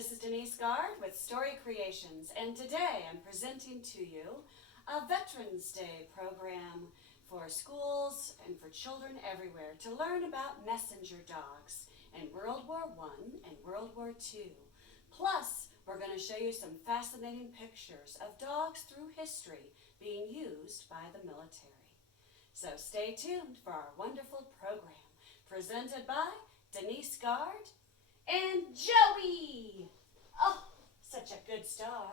This is Denise Gard with Story Creations, and today I'm presenting to you a Veterans Day program for schools and for children everywhere to learn about messenger dogs in World War I and World War II. Plus, we're going to show you some fascinating pictures of dogs through history being used by the military. So stay tuned for our wonderful program presented by Denise Gard and Joey. Oh, such a good star.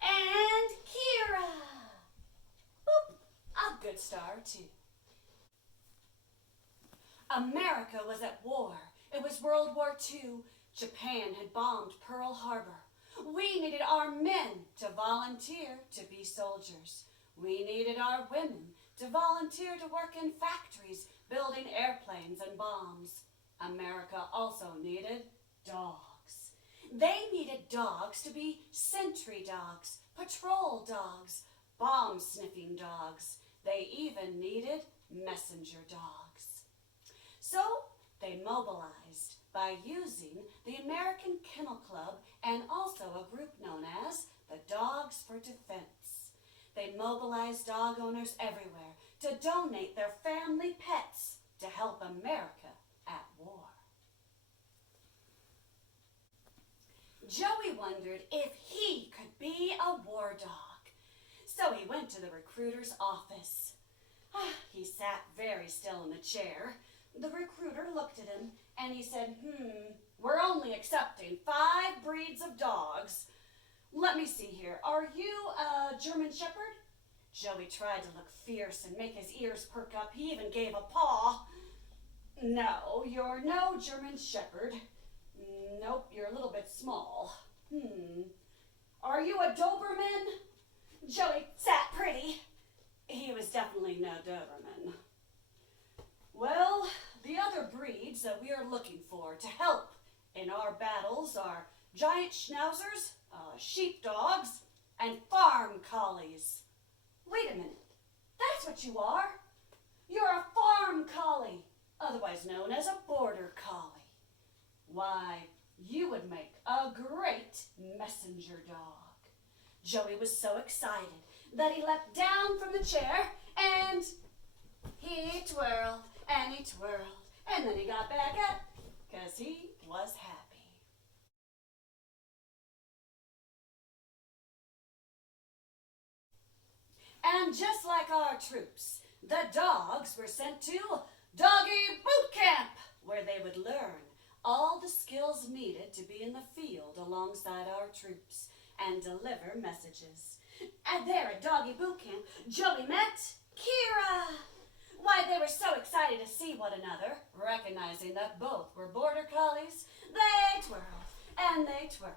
And Kira. Boop, a good star too. America was at war. It was World War II. Japan had bombed Pearl Harbor. We needed our men to volunteer to be soldiers. We needed our women to volunteer to work in factories, building airplanes and bombs. America also needed dogs. They needed dogs to be sentry dogs, patrol dogs, bomb-sniffing dogs. They even needed messenger dogs. So they mobilized by using the American Kennel Club and also a group known as the Dogs for Defense. They mobilized dog owners everywhere to donate their family pets to help America at war. Joey wondered if he could be a war dog. So he went to the recruiter's office. He sat very still in the chair. The recruiter looked at him and he said, we're only accepting 5 breeds of dogs. Let me see here. Are you a German Shepherd? Joey tried to look fierce and make his ears perk up. He even gave a paw. No, you're no German Shepherd. Nope, you're a little bit small. Are you a Doberman? Joey sat pretty. He was definitely no Doberman. Well, the other breeds that we are looking for to help in our battles are giant schnauzers, sheepdogs, and farm collies. Wait a minute, that's what you are. You're a farm collie, otherwise known as a border collie. Why, you would make a great messenger dog. Joey was so excited that he leapt down from the chair and he twirled and he twirled, and then he got back up because he was happy. And just like our troops, the dogs were sent to Doggie boot camp, where they would learn all the skills needed to be in the field alongside our troops and deliver messages. And there at Doggie boot camp, Joey met Kira. Why, they were so excited to see one another, recognizing that both were border collies. They twirled and they twirled.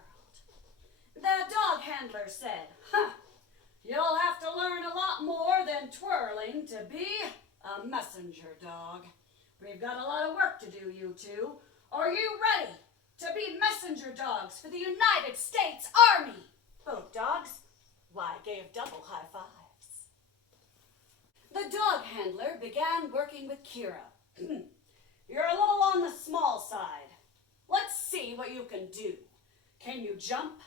The dog handler said, you'll have to learn a lot more than twirling to be a messenger dog. We've got a lot of work to do, you two. Are you ready to be messenger dogs for the United States Army? Both dogs, gave double high fives. The dog handler began working with Kira. You're a little on the small side. Let's see what you can do. Can you jump?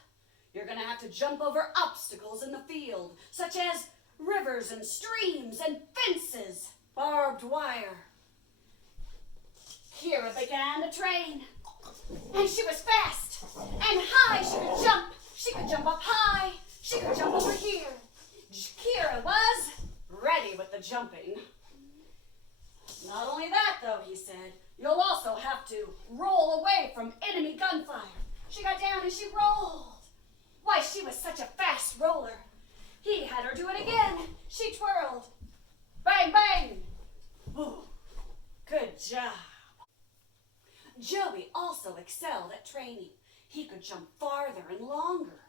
You're going to have to jump over obstacles in the field, such as rivers and streams and fences, barbed wire. Kira began to train, and she was fast and high. She could jump. She could jump up high. She could jump over here. Kira was ready with the jumping. Not only that, though, he said, you'll also have to roll away from enemy gunfire. She got down and she rolled. Why, she was such a fast roller. He had her do it again. She twirled. Bang, bang. Ooh, good job. Joey also excelled at training. He could jump farther and longer.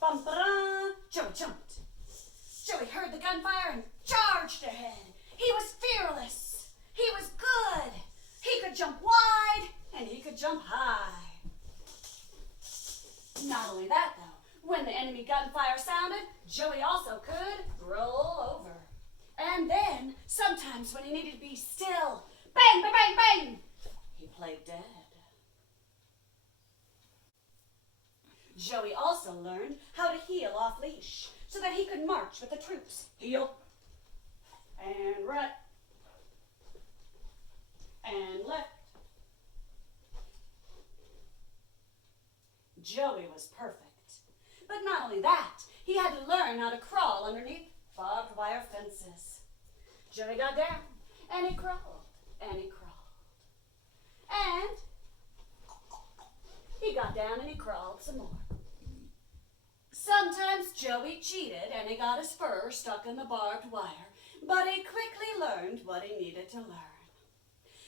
Bum-ba-da! Joey jumped. Joey heard the gunfire and charged ahead. He was fearless. He was good. He could jump wide and he could jump high. Not only that, though, when the enemy gunfire sounded, Joey also could roll over. And then, sometimes when he needed to be still, bang, bang, bang, bang, he played dead. Joey also learned how to heel off leash so that he could march with the troops. Heel and right and left. Joey was perfect. But not only that, he had to learn how to crawl underneath barbed wire fences. Joey got down, and he crawled, and he crawled. And he got down and he crawled some more. Sometimes Joey cheated and he got his fur stuck in the barbed wire, but he quickly learned what he needed to learn.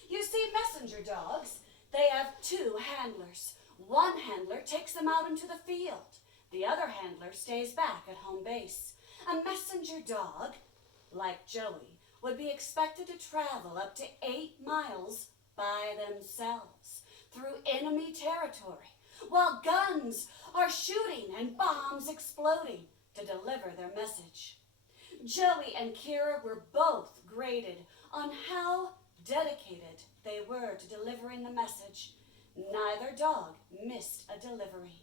You see, messenger dogs, they have two handlers. One handler takes them out into the field. The other handler stays back at home base. A messenger dog, like Joey, would be expected to travel up to 8 miles by themselves through enemy territory, while guns are shooting and bombs exploding to deliver their message. Joey and Kira were both graded on how dedicated they were to delivering the message. Neither dog missed a delivery.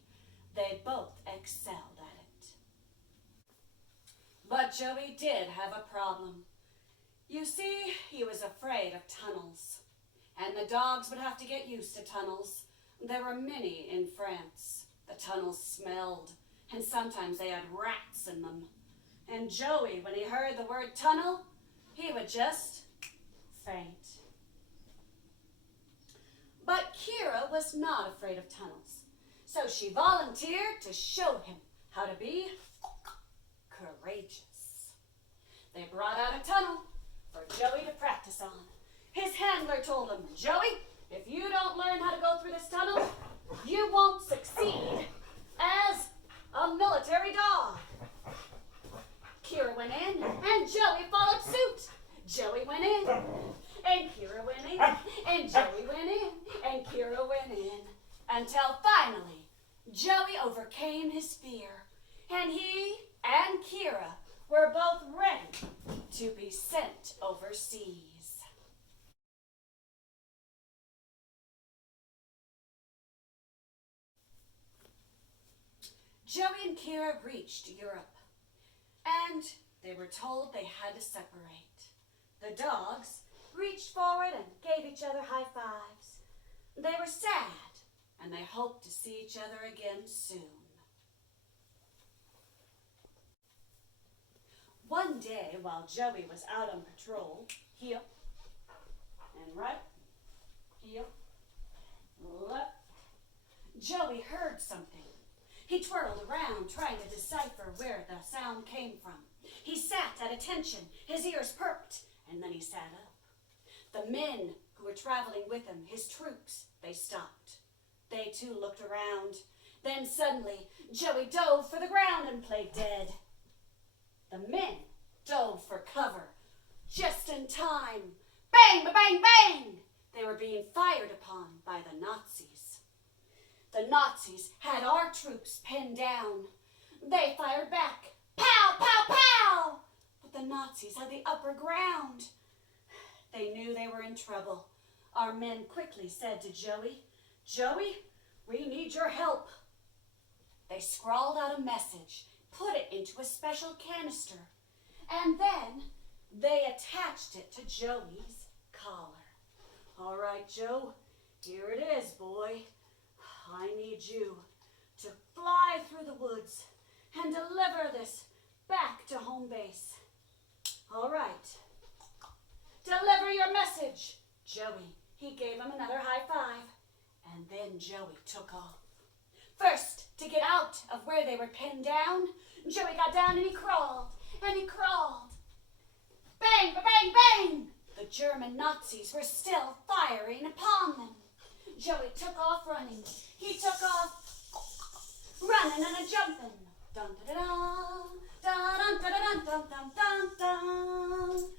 They both excelled at it. But Joey did have a problem. You see, he was afraid of tunnels, and the dogs would have to get used to tunnels. There were many in France. The tunnels smelled, and sometimes they had rats in them. And Joey, when he heard the word tunnel, he would just faint. But Kira was not afraid of tunnels, so she volunteered to show him how to be courageous. They brought out a tunnel for Joey to practice on. His handler told him, "Joey, if you don't learn how to go through this tunnel, you won't succeed as a military dog." Kira went in, and Joey followed suit. Joey went in, and Kira went in, and Joey went in, and Kira went in, until finally Joey overcame his fear, and he and Kira were both ready to be sent overseas. Joey and Kira reached Europe, and they were told they had to separate. The dogs reached forward and gave each other high fives. They were sad, and they hoped to see each other again soon. One day, while Joey was out on patrol, heel and right, heel, left, Joey heard something. He twirled around, trying to decipher where the sound came from. He sat at attention, his ears perked, and then he sat up. The men who were traveling with him, his troops, they stopped. They too looked around. Then suddenly, Joey dove for the ground and played dead. The men dove for cover, just in time. Bang, bang, bang! They were being fired upon by the Nazis. The Nazis had our troops pinned down. They fired back. Pow, pow, pow! But the Nazis had the upper ground. They knew they were in trouble. Our men quickly said to Joey, "Joey, we need your help." They scrawled out a message, put it into a special canister, and then they attached it to Joey's collar. "All right, Joe, here it is, boy. I need you to fly through the woods and deliver this back to home base. All right. Deliver your message." Joey, he gave him another high five, and then Joey took off. First, to get out of where they were pinned down, Joey got down and he crawled, and he crawled. Bang, bang, bang! The German Nazis were still firing upon them. Joey took off running. He took off running and a jumping. Dun da da dun dun dun dun dun dun dun.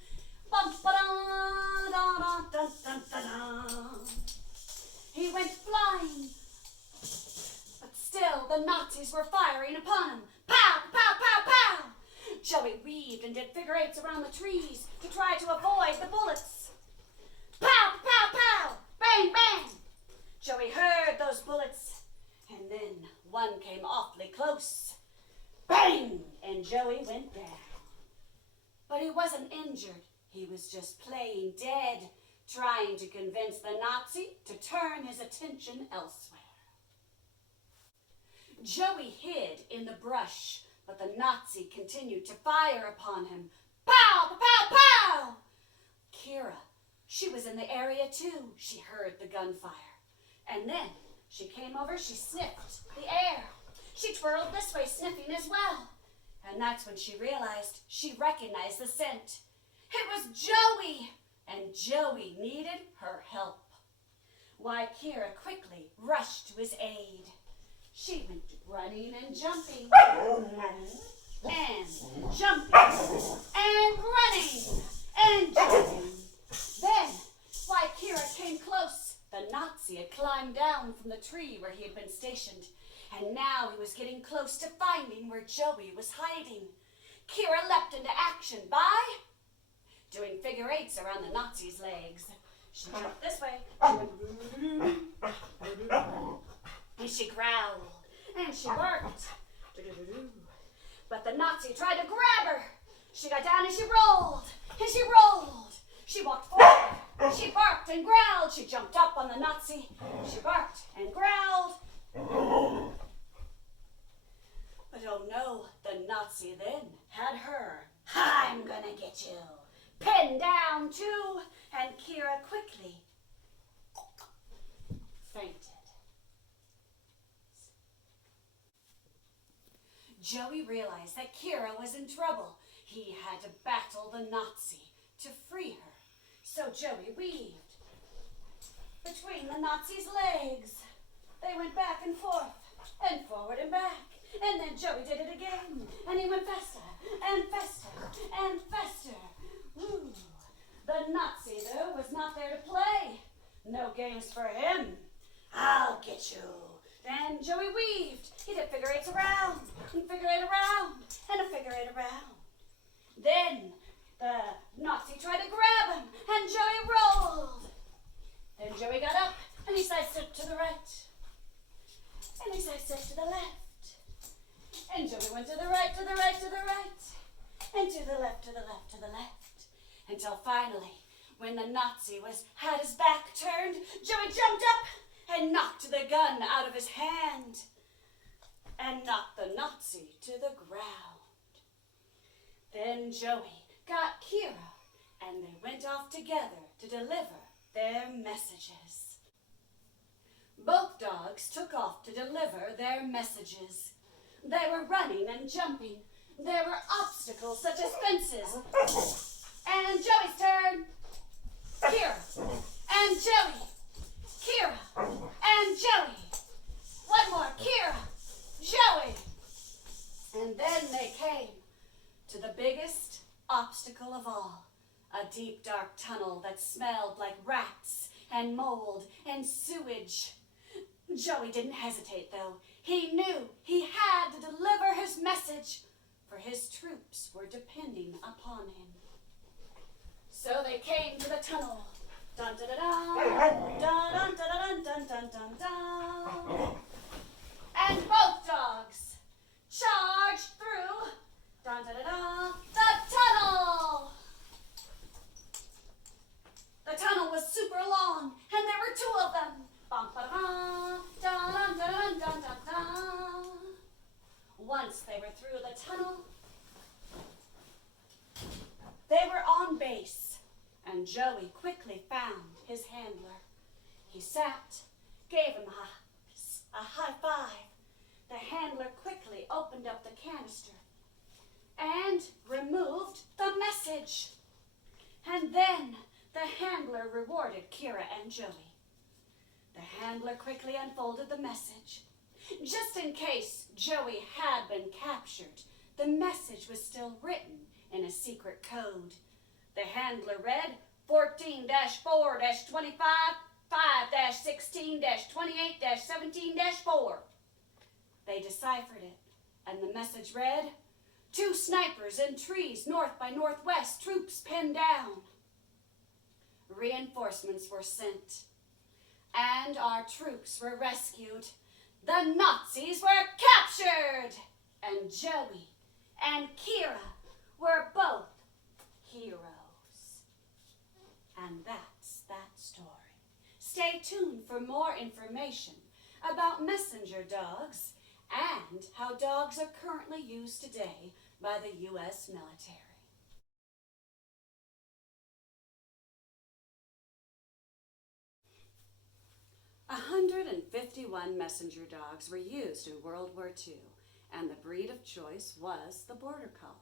Bum ba dun dun dun dun dun. He went flying, but still the Nazis were firing upon him. Pow, pow, pow, pow! Joey weaved and did figure eights around the trees to try to avoid the bullets. Pow, pow, pow! Bang, bang! Joey heard those bullets, and then One came awfully close. Bang! And Joey went down. But he wasn't injured. He was just playing dead, trying to convince the Nazi to turn his attention elsewhere. Joey hid in the brush, but the Nazi continued to fire upon him. Pow! Pow! Pow! Kira, she was in the area too. She heard the gunfire. And then she came over, she sniffed the air. She twirled this way, sniffing as well. And that's when she realized she recognized the scent. It was Joey, and Joey needed her help. Why, Kira quickly rushed to his aid. She went running and jumping, and jumping, and running, and jumping. Then, why, Kira came close. The Nazi had climbed down from the tree where he had been stationed, and now he was getting close to finding where Joey was hiding. Kira leapt into action by doing figure eights around the Nazi's legs. She jumped this way, and she growled, and she barked. But the Nazi tried to grab her. She got down and she rolled, and she rolled. She walked forward. She barked and growled. She jumped up on the Nazi. She barked and growled. But oh no, the Nazi then had her. I'm gonna get you. Pinned down too, and Kira quickly fainted. Joey realized that Kira was in trouble. He had to battle the Nazi to free her. So Joey weaved between the Nazi's legs. They went back and forth, and forward and back. And then Joey did it again, and he went faster, and faster, and faster. Ooh. The Nazi, though, was not there to play. No games for him. I'll get you. Then Joey weaved. He did figure eights around, and figure eight around, and a figure eight around. Then the Nazi tried to grab him, and Joey rolled. Then Joey got up, and he sidestepped to the right, and he sidestepped to the left. And Joey went to the right, to the right, to the right, and to the left, to the left, to the left, until finally, when the Nazi had his back turned, Joey jumped up and knocked the gun out of his hand and knocked the Nazi to the ground. Then Joey got Kira, and they went off together to deliver their messages. Both dogs took off to deliver their messages. They were running and jumping. There were obstacles such as fences. And Joey's turn. Kira. And Joey. Kira. And Joey. One more. Kira. Joey. And then they came to the biggest obstacle of all. A deep, dark tunnel that smelled like rats and mold and sewage. Joey didn't hesitate, though. He knew he had to deliver his message, for his troops were depending upon him. So they came to the tunnel. Dun dun dun dun dun dun dun dun dun dun. And both dogs charged through dun dun dun the tunnel. The tunnel was super long, and there were two of them. Once they were through the tunnel, they were on base, and Joey quickly found his handler. He sat, gave him a high five. The handler quickly opened up the canister and removed the message. And then the handler rewarded Kira and Joey. The handler quickly unfolded the message. Just in case Joey had been captured, the message was still written in a secret code. The handler read 14-4-25, 5-16-28-17-4. They deciphered it, and the message read, 2 snipers in trees north by northwest, troops pinned down. Reinforcements were sent, and our troops were rescued. The Nazis were captured! And Joey and Kira were both heroes. And that's that story. Stay tuned for more information about messenger dogs and how dogs are currently used today by the U.S. military. 151 messenger dogs were used in World War II, and the breed of choice was the Border Collie.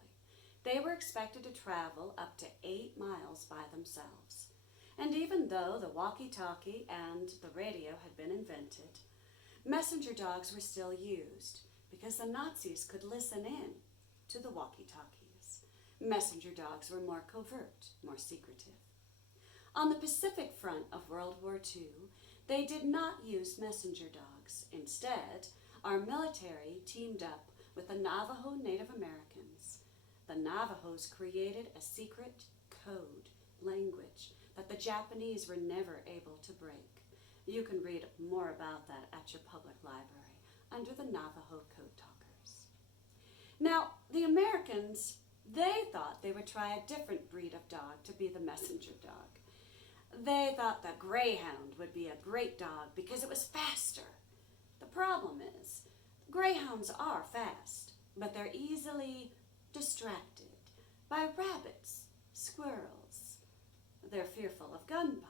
They were expected to travel up to 8 miles by themselves. And even though the walkie-talkie and the radio had been invented, messenger dogs were still used because the Nazis could listen in to the walkie-talkies. Messenger dogs were more covert, more secretive. On the Pacific front of World War II, they did not use messenger dogs. Instead, our military teamed up with the Navajo Native Americans. The Navajos created a secret code language that the Japanese were never able to break. You can read more about that at your public library under the Navajo Code Talkers. Now, the Americans, they thought they would try a different breed of dog to be the messenger dog. They thought the Greyhound would be a great dog because it was faster. The problem is, Greyhounds are fast, but they're easily distracted by rabbits, squirrels. They're fearful of gunfire.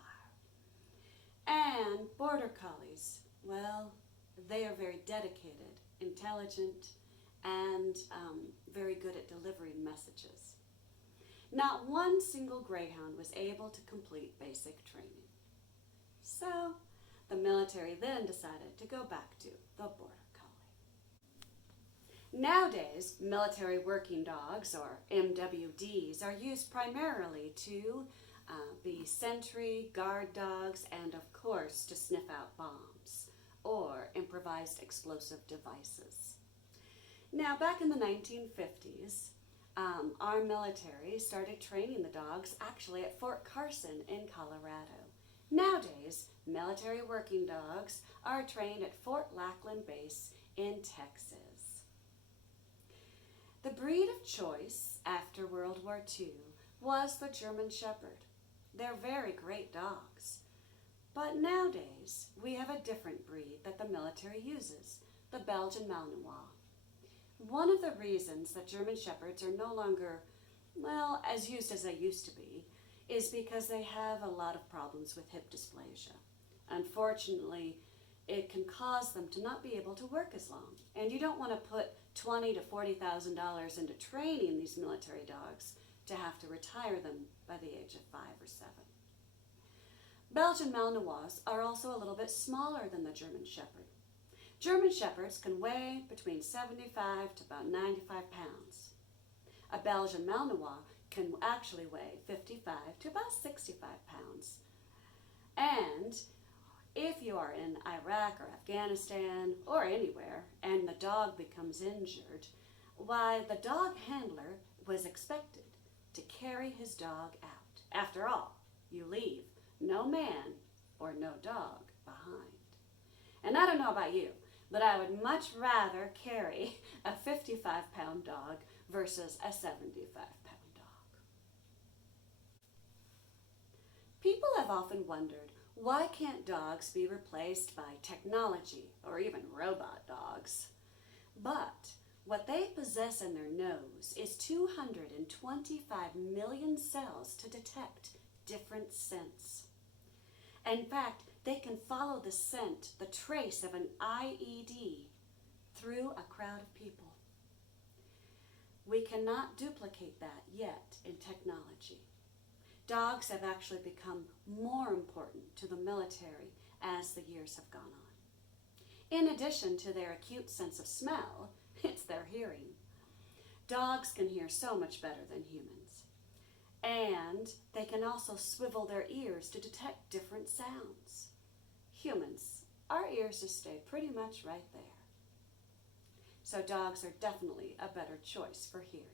And Border Collies, well, they are very dedicated, intelligent, and very good at delivering messages. Not one single Greyhound was able to complete basic training. So the military then decided to go back to the Border Collie. Nowadays, military working dogs, or MWDs, are used primarily to be sentry, guard dogs, and of course to sniff out bombs or improvised explosive devices. Now, back in the 1950s, our military started training the dogs actually at Fort Carson in Colorado. Nowadays, military working dogs are trained at Fort Lackland Base in Texas. The breed of choice after World War II was the German Shepherd. They're very great dogs. But nowadays, we have a different breed that the military uses, the Belgian Malinois. One of the reasons that German Shepherds are no longer, well, as used as they used to be, is because they have a lot of problems with hip dysplasia. Unfortunately, it can cause them to not be able to work as long. And you don't want to put $20,000 to $40,000 into training these military dogs to have to retire them by the age of 5 or 7. Belgian Malinois are also a little bit smaller than the German Shepherd. German Shepherds can weigh between 75 to about 95 pounds. A Belgian Malinois can actually weigh 55 to about 65 pounds. And if you are in Iraq or Afghanistan or anywhere and the dog becomes injured, why, the dog handler was expected to carry his dog out. After all, you leave no man or no dog behind. And I don't know about you, but I would much rather carry a 55-pound dog versus a 75-pound dog. People have often wondered, why can't dogs be replaced by technology or even robot dogs? But what they possess in their nose is 225 million cells to detect different scents. In fact, they can follow the scent, the trace of an IED through a crowd of people. We cannot duplicate that yet in technology. Dogs have actually become more important to the military as the years have gone on. In addition to their acute sense of smell, it's their hearing. Dogs can hear so much better than humans. And they can also swivel their ears to detect different sounds. Humans, our ears just stay pretty much right there. So dogs are definitely a better choice for hearing.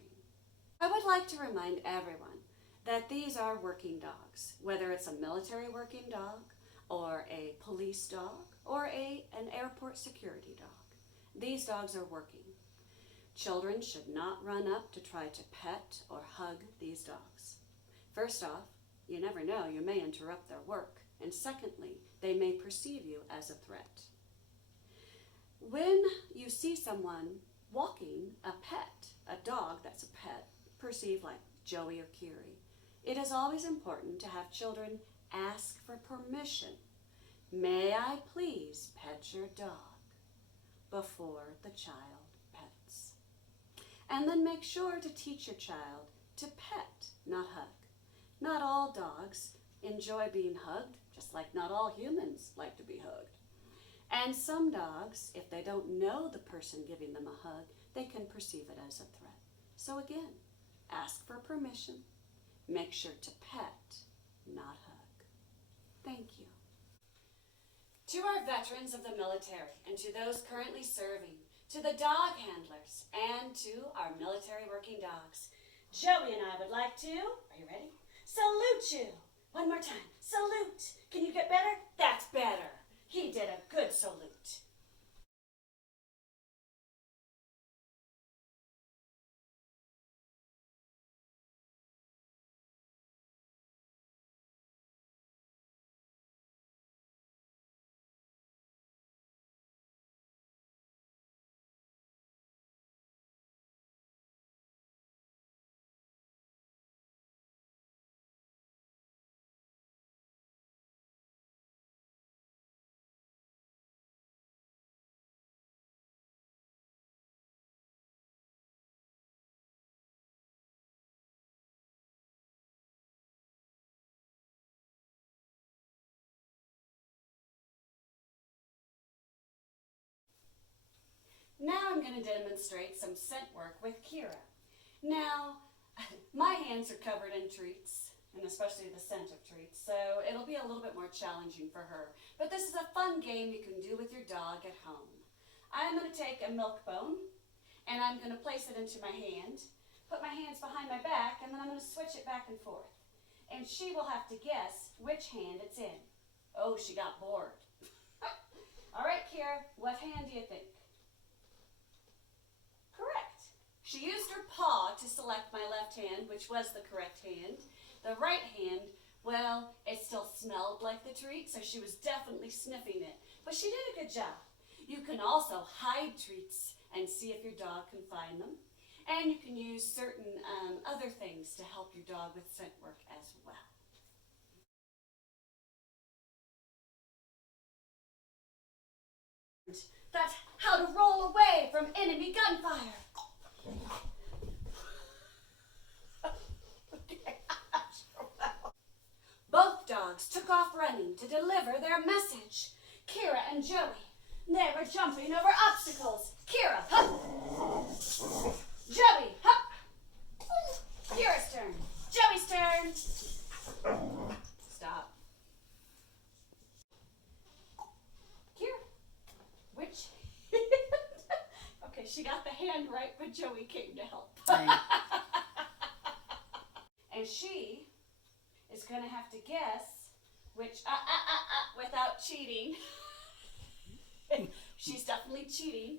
I would like to remind everyone that these are working dogs, whether it's a military working dog, or a police dog, or an airport security dog. These dogs are working. Children should not run up to try to pet or hug these dogs. First off, you never know, you may interrupt their work. And secondly, they may perceive you as a threat. When you see someone walking a pet, a dog that's a pet, perceived like Joey or Kiri, it is always important to have children ask for permission. May I please pet your dog? Before the child pets. And then make sure to teach your child to pet, not hug. Not all dogs enjoy being hugged, just like not all humans like to be hugged. And some dogs, if they don't know the person giving them a hug, they can perceive it as a threat. So again, ask for permission. Make sure to pet, not hug. Thank you. To our veterans of the military and to those currently serving, to the dog handlers and to our military working dogs, Joey and I would like to, are you ready? Salute you. One more time. Salute. Can you get better? That's better. He did a good salute. Now I'm going to demonstrate some scent work with Kira. Now, my hands are covered in treats, and especially the scent of treats, so it'll be a little bit more challenging for her. But this is a fun game you can do with your dog at home. I'm going to take a milk bone, and I'm going to place it into my hand, put my hands behind my back, and then I'm going to switch it back and forth. And she will have to guess which hand it's in. Oh, she got bored. All right, Kira, what hand do you think? Correct. She used her paw to select my left hand, which was the correct hand. The right hand, well, it still smelled like the treat, so she was definitely sniffing it. But she did a good job. You can also hide treats and see if your dog can find them. And you can use certain other things to help your dog with scent work as well. That's how to roll away from enemy gunfire. Both dogs took off running to deliver their message. Kira and Joey, they were jumping over obstacles. Kira, hup! Joey, hup! Kira's turn. Joey's turn. Stop. Kira, which? Okay, she got the hand right, but Joey came to help. Right. And she is going to have to guess which, without cheating. She's definitely cheating.